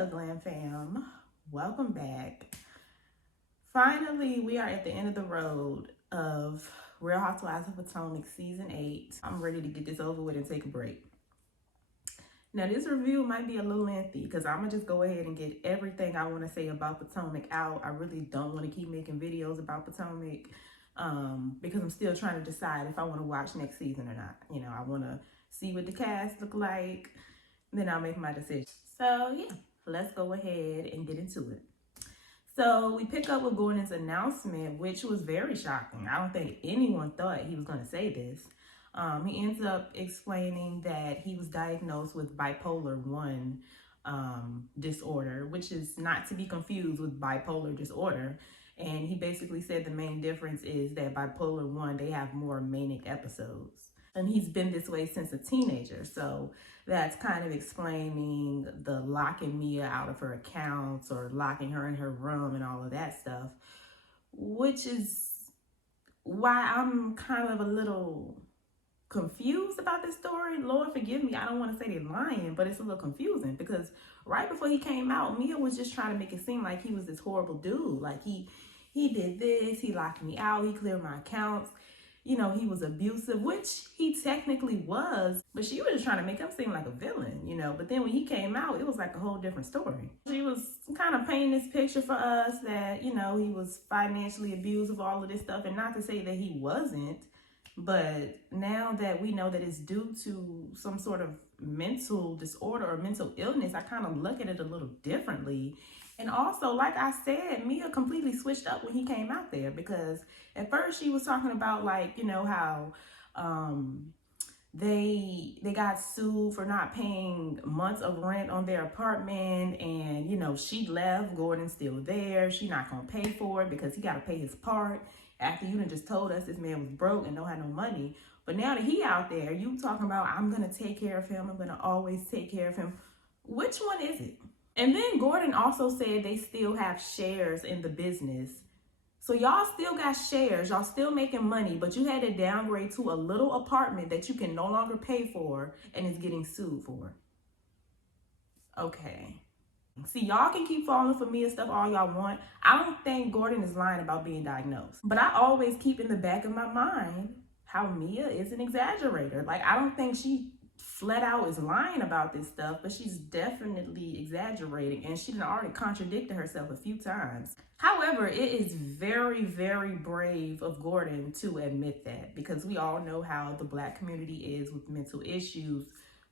Hello, Glam Fam. Welcome back. Finally, we are at the end of the road of Real Housewives of Potomac Season 8. I'm ready to get this over with and take a break. Now, this review might be a little lengthy because I'm going to just go ahead and get everything I want to say about Potomac out. I really don't want to keep making videos about Potomac because I'm still trying to decide if I want to watch next season or not. You know, I want to see what the cast look like, then I'll make my decision. So, yeah, let's go ahead and get into it. So we pick up with Gordon's announcement, which was very shocking. I don't think anyone thought he was going to say this. He ends up explaining that he was diagnosed with bipolar 1 disorder, which is not to be confused with bipolar disorder. And he basically said the main difference is that bipolar 1, they have more manic episodes. And he's been this way since a teenager. So that's kind of explaining the locking Mia out of her accounts or locking her in her room and all of that stuff, which is why I'm kind of a little confused about this story. Lord forgive me, I don't want to say they're lying, but it's a little confusing because right before he came out, Mia was just trying to make it seem like he was this horrible dude. Like he did this, he locked me out, he cleared my accounts. You know, he was abusive, which he technically was, but she was just trying to make him seem like a villain, you know. But then when he came out, it was like a whole different story. She was kind of painting this picture for us that, you know, he was financially abusive, all of this stuff. And not to say that he wasn't, but now that we know that it's due to some sort of mental disorder or mental illness, I kind of look at it a little differently. And also, like I said, Mia completely switched up when he came out there because at first she was talking about, like, you know, how they got sued for not paying months of rent on their apartment, and, you know, she left, Gordon's still there, she not gonna pay for it because he got to pay his part after you done just told us this man was broke and don't have no money. But now that he out there, you talking about, I'm gonna take care of him, I'm gonna always take care of him. Which one is it? And then Gordon also said they still have shares in the business. So y'all still got shares, y'all still making money, but you had to downgrade to a little apartment that you can no longer pay for and is getting sued for. Okay. See, y'all can keep falling for me and stuff all y'all want. I don't think Gordon is lying about being diagnosed. But I always keep in the back of my mind how Mia is an exaggerator. Like, I don't think she flat out is lying about this stuff, but she's definitely exaggerating, and she done already contradicted herself a few times. However, it is very, very brave of Gordon to admit that, because we all know how the Black community is with mental issues,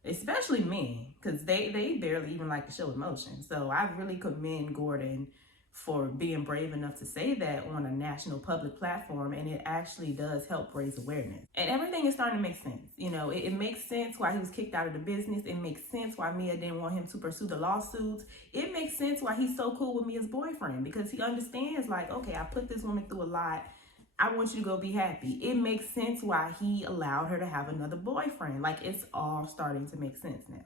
especially men, because they barely even like to show emotion. So I really commend Gordon for being brave enough to say that on a national public platform, and it actually does help raise awareness. And everything is starting to make sense. You know, it makes sense why he was kicked out of the business. It makes sense why Mia didn't want him to pursue the lawsuits. It makes sense why he's so cool with Mia's boyfriend, because he understands, like, okay, I put this woman through a lot. I want you to go be happy. It makes sense why he allowed her to have another boyfriend. Like, it's all starting to make sense now.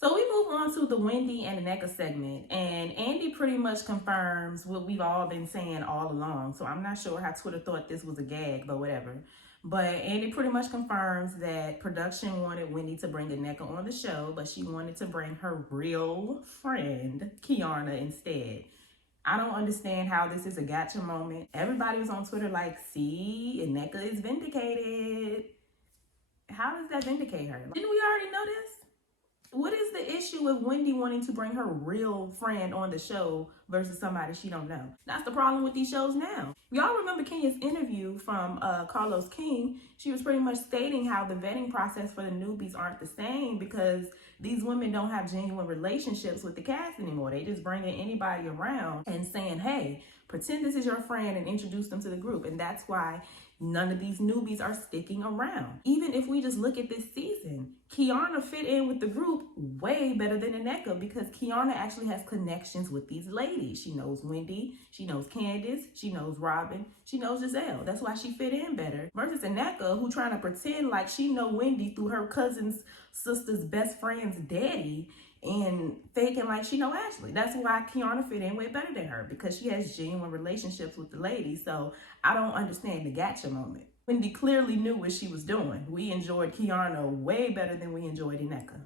So we move on to the Wendy and Nneka segment, and Andy pretty much confirms what we've all been saying all along. So I'm not sure how Twitter thought this was a gag, but whatever. But Andy pretty much confirms that production wanted Wendy to bring Nneka on the show, but she wanted to bring her real friend, Kiana, instead. I don't understand how this is a gotcha moment. Everybody was on Twitter like, see, Nneka is vindicated. How does that vindicate her? Didn't we already know this? What is the issue with Wendy wanting to bring her real friend on the show versus somebody she don't know? That's the problem with these shows now. Y'all remember Kenya's interview from Carlos King? She was pretty much stating how the vetting process for the newbies aren't the same because these women don't have genuine relationships with the cast anymore. They just bring in anybody around and saying, hey, pretend this is your friend and introduce them to the group. And that's why none of these newbies are sticking around. Even if we just look at this season, Kiana fit in with the group way better than Nneka because Kiana actually has connections with these ladies. She knows Wendy, she knows Candace, she knows Robin, she knows Giselle. That's why she fit in better. Versus Nneka, who trying to pretend like she know Wendy through her cousin's sister's best friend's daddy and faking like she know Ashley. That's why Kiana fit in way better than her, because she has genuine relationships with the ladies. So I don't understand the gotcha moment. Wendy clearly knew what she was doing. We enjoyed Kiana way better than we enjoyed Nneka.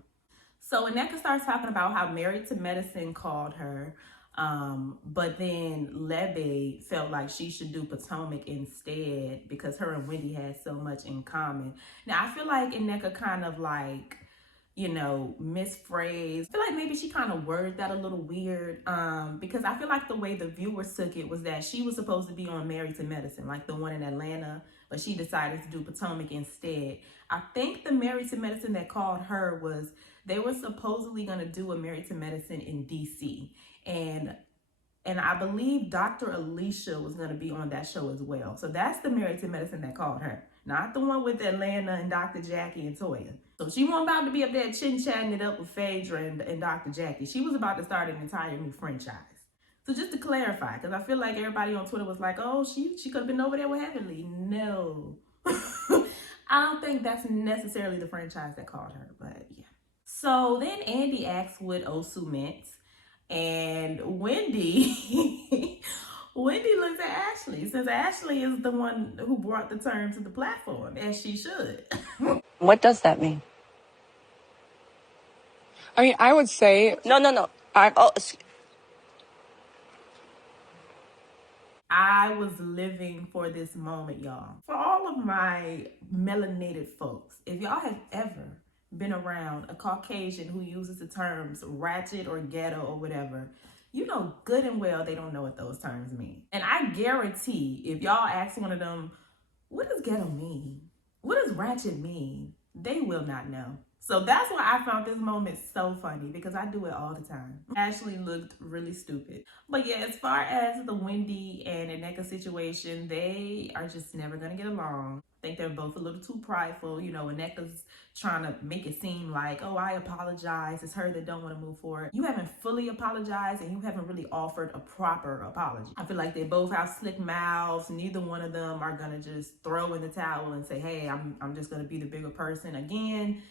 So Nneka starts talking about how Married to Medicine called her, but then Lebe felt like she should do Potomac instead because her and Wendy had so much in common. Now I feel like Nneka kind of like, misphrased. I feel like maybe she kind of worded that a little weird, because I feel like the way the viewers took it was that she was supposed to be on Married to Medicine, like the one in Atlanta, but she decided to do Potomac instead. I think the Married to Medicine that called her was, they were supposedly going to do a Married to Medicine in DC, and I believe Dr. Alicia was going to be on that show as well. So that's the Married to Medicine that called her, not the one with Atlanta and Dr. Jackie and Toya. So she wasn't about to be up there chatting it up with Phaedra and Dr. Jackie. She was about to start an entire new franchise. So just to clarify, because I feel like everybody on Twitter was like, oh, she could have been over there with Heavenly. No. I don't think that's necessarily the franchise that called her, but yeah. So then Andy asks what Osu meant. And Wendy, Wendy looks at Ashley, since Ashley is the one who brought the term to the platform, as she should. What does that mean? I mean, I would say... No. I was living for this moment, y'all. For all of my melanated folks, if y'all have ever been around a Caucasian who uses the terms ratchet or ghetto or whatever, you know good and well they don't know what those terms mean. And I guarantee if y'all ask one of them, what does ghetto mean? What does ratchet mean? They will not know. So that's why I found this moment so funny, because I do it all the time. Ashley looked really stupid. But yeah, as far as the Wendy and Nneka situation, they are just never gonna get along. I think they're both a little too prideful. Nneka's trying to make it seem like, oh, I apologize. It's her that don't want to move forward. You haven't fully apologized, and you haven't really offered a proper apology. I feel like they both have slick mouths. Neither one of them are gonna just throw in the towel and say, hey, I'm just gonna be the bigger person again.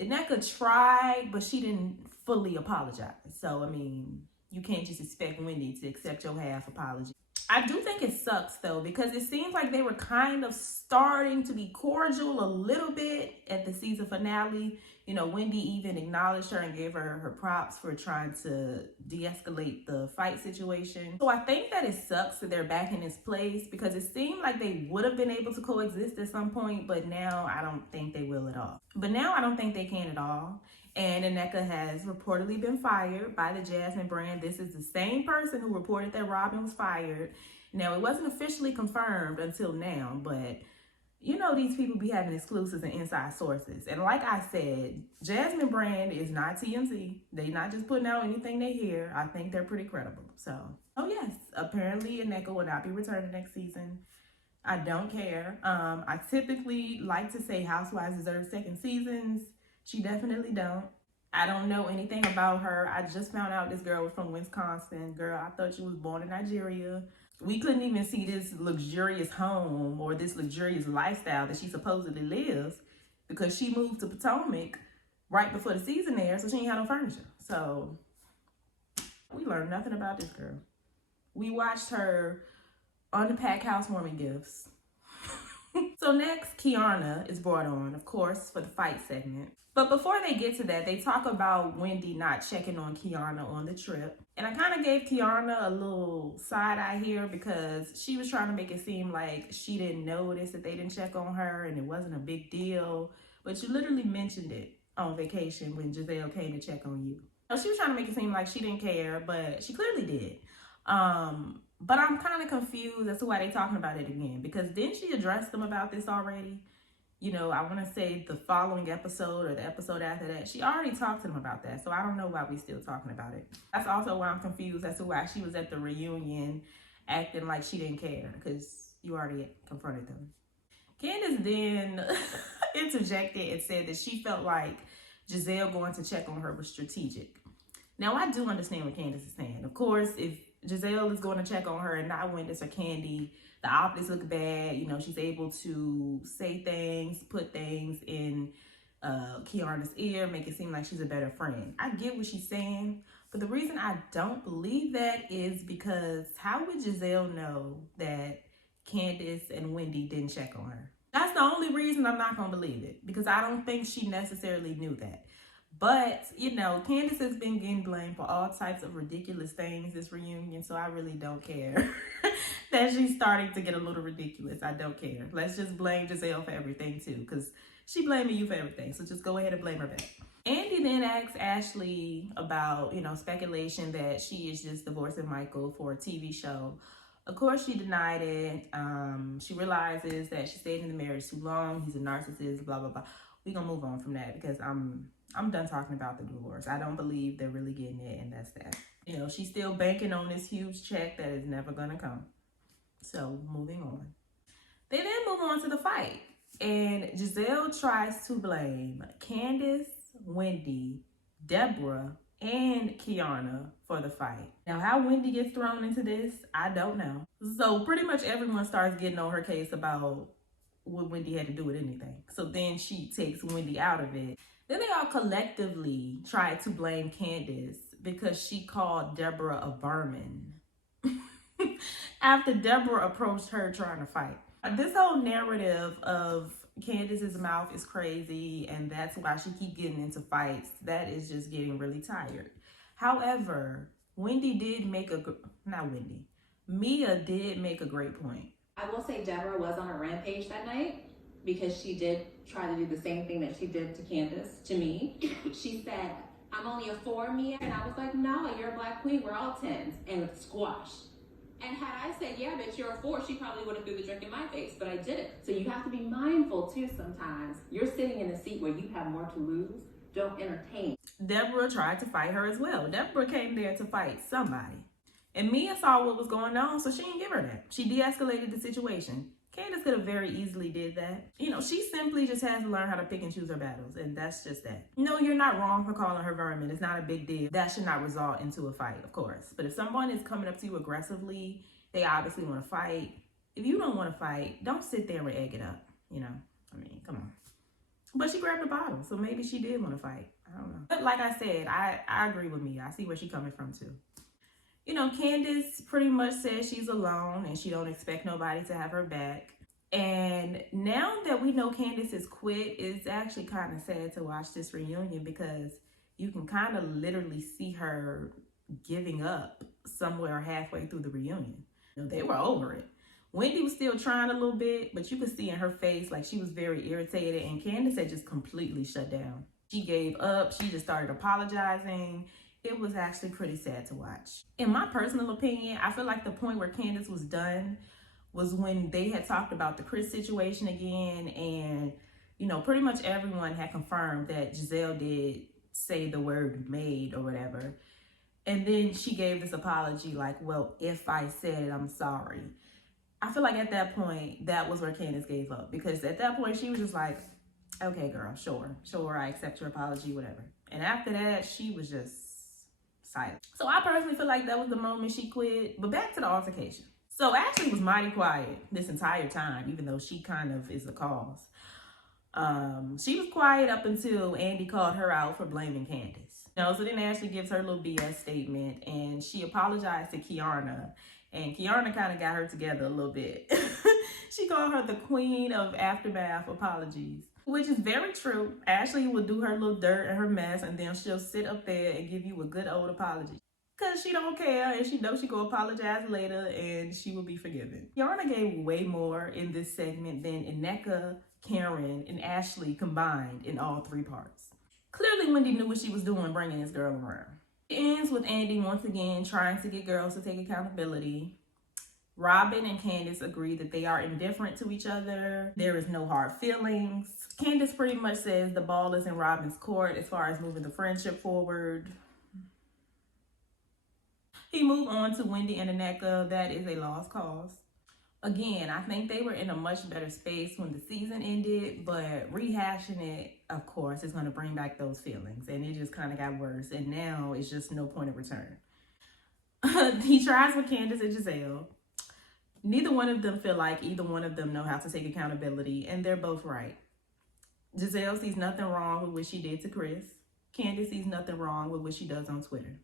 Nneka tried, but she didn't fully apologize. So, I mean, you can't just expect Wendy to accept your half apology. I do think it sucks, though, because it seems like they were kind of starting to be cordial a little bit at the season finale. Wendy even acknowledged her and gave her props for trying to de-escalate the fight situation. So I think that it sucks that they're back in this place, because it seemed like they would have been able to coexist at some point, but now I don't think they will at all. But now I don't think they can at all. And Nneka has reportedly been fired by the Jasmine brand. This is the same person who reported that Robin was fired. Now, it wasn't officially confirmed until now, but these people be having exclusives and inside sources. And like I said, Jasmine brand is not TMZ. They not just putting out anything they hear. I think they're pretty credible. So, oh yes, apparently Nneka will not be returning next season. I don't care. I typically like to say Housewives deserve second seasons. She definitely don't. I don't know anything about her. I just found out this girl was from Wisconsin. Girl, I thought she was born in Nigeria. We couldn't even see this luxurious home or this luxurious lifestyle that she supposedly lives, because she moved to Potomac right before the season aired, so she ain't had no furniture. So we learned nothing about this girl. We watched her unpack housewarming gifts. So next, Keirna is brought on, of course, for the fight segment. But before they get to that, they talk about Wendy not checking on Kiana on the trip. And I kind of gave Keirna a little side eye here, because she was trying to make it seem like she didn't notice that they didn't check on her and it wasn't a big deal. But you literally mentioned it on vacation when Giselle came to check on you. So she was trying to make it seem like she didn't care, but she clearly did. But I'm kind of confused as to why they're talking about it again, because didn't she address them about this already? I want to say the following episode or the episode after that, she already talked to them about that. So I don't know why we're still talking about it. That's also why I'm confused as to why she was at the reunion acting like she didn't care, because you already confronted them. Candace then interjected and said that she felt like Giselle going to check on her was strategic. Now, I do understand what Candace is saying. Of course, if Giselle is going to check on her and not Wendy's or Candy, the optics look bad. She's able to say things, put things in Keirna's ear, make it seem like she's a better friend. I get what she's saying, but the reason I don't believe that is because how would Giselle know that Candace and Wendy didn't check on her? That's the only reason I'm not going to believe it, because I don't think she necessarily knew that. But, Candace has been getting blamed for all types of ridiculous things this reunion, so I really don't care that she's starting to get a little ridiculous. I don't care. Let's just blame Giselle for everything, too, because she blaming you for everything, so just go ahead and blame her back. Andy then asks Ashley about, speculation that she is just divorcing Michael for a TV show. Of course, she denied it. She realizes that she stayed in the marriage too long. He's a narcissist, blah, blah, blah. We're going to move on from that because I'm done talking about the divorce. I don't believe they're really getting it, and that's that. She's still banking on this huge check that is never going to come. So, moving on. They then move on to the fight. And Giselle tries to blame Candace, Wendy, Deborah, and Kiana for the fight. Now, how Wendy gets thrown into this, I don't know. So pretty much everyone starts getting on her case about what Wendy had to do with anything. So then she takes Wendy out of it. Then they all collectively try to blame Candace because she called Deborah a vermin after Deborah approached her trying to fight. This whole narrative of Candace's mouth is crazy and that's why she keep getting into fights, that is just getting really tired. However, Mia did make a great point. I will say Deborah was on a rampage that night because she did try to do the same thing that she did to Candace, to me. She said, I'm only a 4, Mia. And I was like, no, you're a black queen. We're all 10s. And squashed. And had I said, yeah, bitch, you're a 4, she probably would have threw the drink in my face, but I didn't. So you have to be mindful, too, sometimes. You're sitting in a seat where you have more to lose. Don't entertain. Deborah tried to fight her as well. Deborah came there to fight somebody. And Mia saw what was going on, so she didn't give her that. She de-escalated the situation. Candace could have very easily did that. She simply just has to learn how to pick and choose her battles, and that's just that. No, you're not wrong for calling her vermin. It's not a big deal. That should not result into a fight, of course. But if someone is coming up to you aggressively, they obviously want to fight. If you don't want to fight, don't sit there and egg it up, come on. But she grabbed a bottle, so maybe she did want to fight. I don't know. But like I said, I agree with Mia. I see where she's coming from, too. Candace pretty much says she's alone and she don't expect nobody to have her back. And now that we know Candace has quit, it's actually kind of sad to watch this reunion because you can kind of literally see her giving up somewhere halfway through the reunion. They were over it. Wendy was still trying a little bit, but you could see in her face like she was very irritated, and Candace had just completely shut down. She gave up. She just started apologizing. It was actually pretty sad to watch. In my personal opinion, I feel like the point where Candace was done was when they had talked about the Chris situation again, and pretty much everyone had confirmed that Giselle did say the word maid or whatever. And then she gave this apology like, well, if I said it, I'm sorry. I feel like at that point, that was where Candace gave up, because at that point she was just like, okay, girl, sure, I accept your apology, whatever. And after that, she was just silent. So I personally feel like that was the moment she quit. But back to the altercation. So Ashley was mighty quiet this entire time, even though she kind of is the cause. She was quiet up until Andy called her out for blaming Candace. So then Ashley gives her little BS statement and she apologized to Keirna. And Keirna kind of got her together a little bit. She called her the queen of aftermath apologies, which is very true. Ashley will do her little dirt and her mess, and then she'll sit up there and give you a good old apology. Because she don't care, and she knows she go apologize later, and she will be forgiven. Keirna gave way more in this segment than Nneka, Karen, and Ashley combined in all 3 parts. Clearly, Wendy knew what she was doing bringing this girl around. It ends with Andy once again trying to get girls to take accountability. Robin and Candace agree that they are indifferent to each other. There is no hard feelings. Candace pretty much says the ball is in Robin's court as far as moving the friendship forward. He moved on to Wendy and Nneka. That is a lost cause. Again, I think they were in a much better space when the season ended, but rehashing it, of course, is going to bring back those feelings. And it just kind of got worse. And now it's just no point of return. He tries with Candace and Giselle. Neither one of them feel like either one of them know how to take accountability, and they're both right. Giselle sees nothing wrong with what she did to Chris. Candace sees nothing wrong with what she does on Twitter.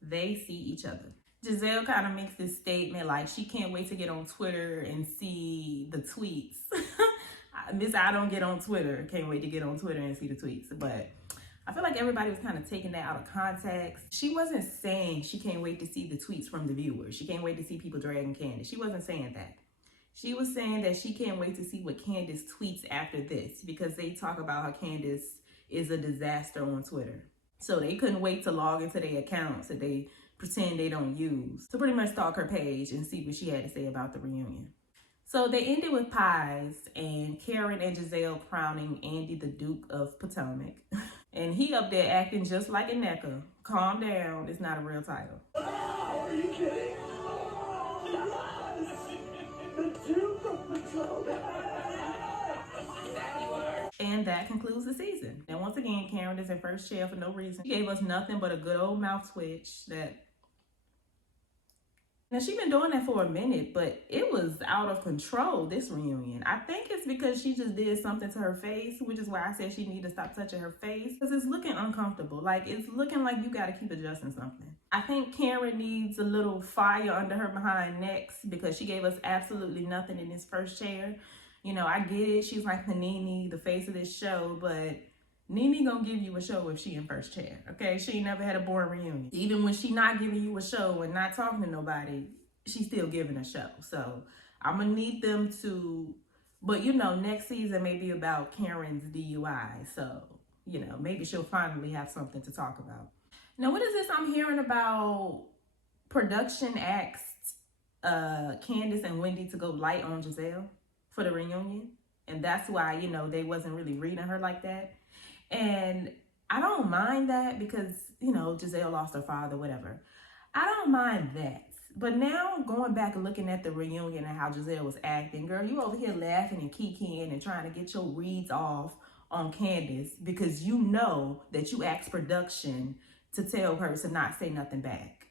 They see each other. Giselle kind of makes this statement like she can't wait to get on Twitter and see the tweets. Miss, I don't get on Twitter. Can't wait to get on Twitter and see the tweets. But I feel like everybody was kind of taking that out of context. She wasn't saying she can't wait to see the tweets from the viewers. She can't wait to see people dragging Candace. She wasn't saying that. She was saying that she can't wait to see what Candace tweets after this, because they talk about how Candace is a disaster on Twitter. So they couldn't wait to log into their accounts that they pretend they don't use to pretty much stalk her page and see what she had to say about the reunion. So they ended with pies and Karen and Giselle crowning Andy the Duke of Potomac. And he up there acting just like Nneka. Calm down, it's not a real title. Oh, are you kidding? The Duke of Potomac. And that concludes the season. And once again, Karen is in first chair for no reason. She gave us nothing but a good old mouth twitch that... Now, she's been doing that for a minute, but it was out of control, this reunion. I think it's because she just did something to her face, which is why I said she needed to stop touching her face. Because it's looking uncomfortable. Like, it's looking like you got to keep adjusting something. I think Karen needs a little fire under her behind next, because she gave us absolutely nothing in this first chair. You know, I get it. She's like the Nene, the face of this show, but Nene gonna give you a show if she in first chair, okay? She ain't never had a boring reunion. Even when she not giving you a show and not talking to nobody, she's still giving a show. So I'm gonna need them to, but you know, next season may be about Karen's DUI. So, you know, maybe she'll finally have something to talk about. Now, what is this I'm hearing about? Production asked Candace and Wendy to go light on Giselle for the reunion. And that's why, you know, they wasn't really reading her like that. And I don't mind that because, you know, Giselle lost her father, whatever. I don't mind that. But now going back and looking at the reunion and how Giselle was acting, girl, you over here laughing and kikiing and trying to get your reads off on Candace because you know that you asked production to tell her to not say nothing back.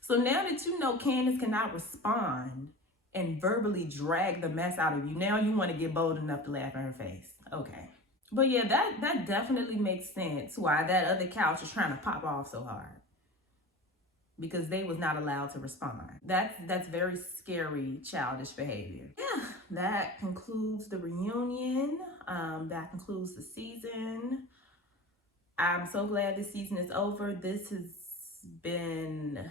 So now that you know Candace cannot respond and verbally drag the mess out of you, now you want to get bold enough to laugh in her face. Okay. But yeah, that definitely makes sense why that other couch is trying to pop off so hard. Because they was not allowed to respond. That's very scary, childish behavior. Yeah, that concludes the reunion. That concludes the season. I'm so glad this season is over. This has been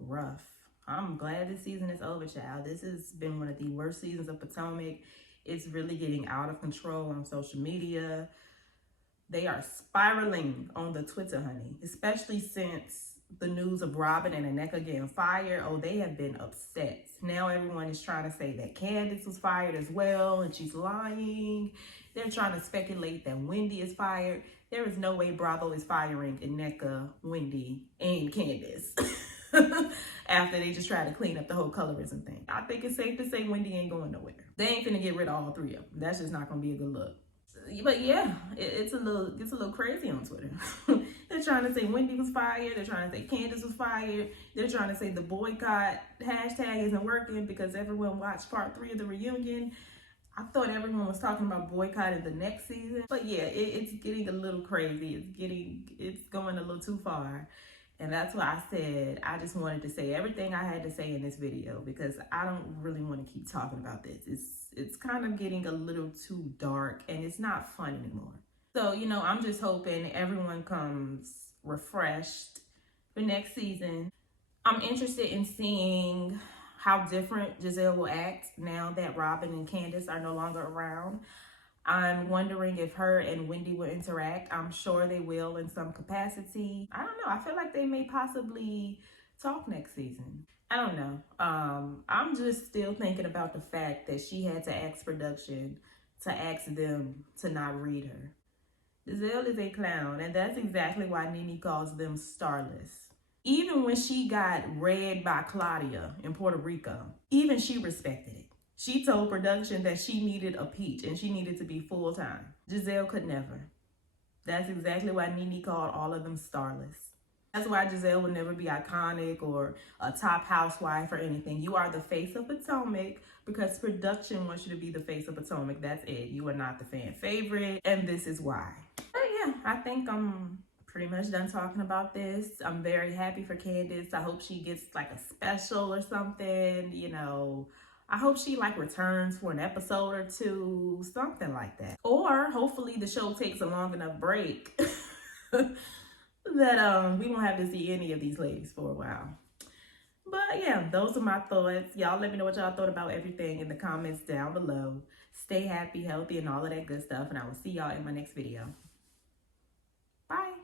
rough. I'm glad this season is over, child. This has been one of the worst seasons of Potomac. It's really getting out of control on social media. They are spiraling on the Twitter, honey, especially since the news of Robin and Nneka getting fired. Oh, they have been upset. Now everyone is trying to say that Candace was fired as well and she's lying. They're trying to speculate that Wendy is fired. There is no way Bravo is firing Nneka, Wendy, and Candace. After they just try to clean up the whole colorism thing. I think it's safe to say Wendy ain't going nowhere. They ain't finna get rid of all three of them. That's just not gonna be a good look. But yeah, it's a little crazy on Twitter. They're trying to say Wendy was fired. They're trying to say Candace was fired. They're trying to say the boycott hashtag isn't working because everyone watched part 3 of the reunion. I thought everyone was talking about boycotting the next season. But yeah, it's getting a little crazy. It's going a little too far. And that's why I said I just wanted to say everything I had to say in this video because I don't really want to keep talking about this. It's kind of getting a little too dark and it's not fun anymore. So, you know, I'm just hoping everyone comes refreshed for next season. I'm interested in seeing how different Giselle will act now that Robin and Candace are no longer around. I'm wondering if her and Wendy will interact. I'm sure they will in some capacity. I don't know. I feel like they may possibly talk next season. I don't know. I'm just still thinking about the fact that she had to ask production to ask them to not read her. Giselle is a clown, and that's exactly why Nene calls them starless. Even when she got read by Claudia in Puerto Rico, even she respected it. She told production that she needed a peach and she needed to be full-time. Giselle could never. That's exactly why Nene called all of them starless. That's why Giselle would never be iconic or a top housewife or anything. You are the face of Potomac because production wants you to be the face of Potomac. That's it. You are not the fan favorite, and this is why. But yeah, I think I'm pretty much done talking about this. I'm very happy for Candace. I hope she gets like a special or something, you know. I hope she like returns for an episode or two, something like that. Or hopefully the show takes a long enough break that we won't have to see any of these ladies for a while. But yeah, those are my thoughts. Y'all let me know what y'all thought about everything in the comments down below. Stay happy, healthy, and all of that good stuff. And I will see y'all in my next video. Bye.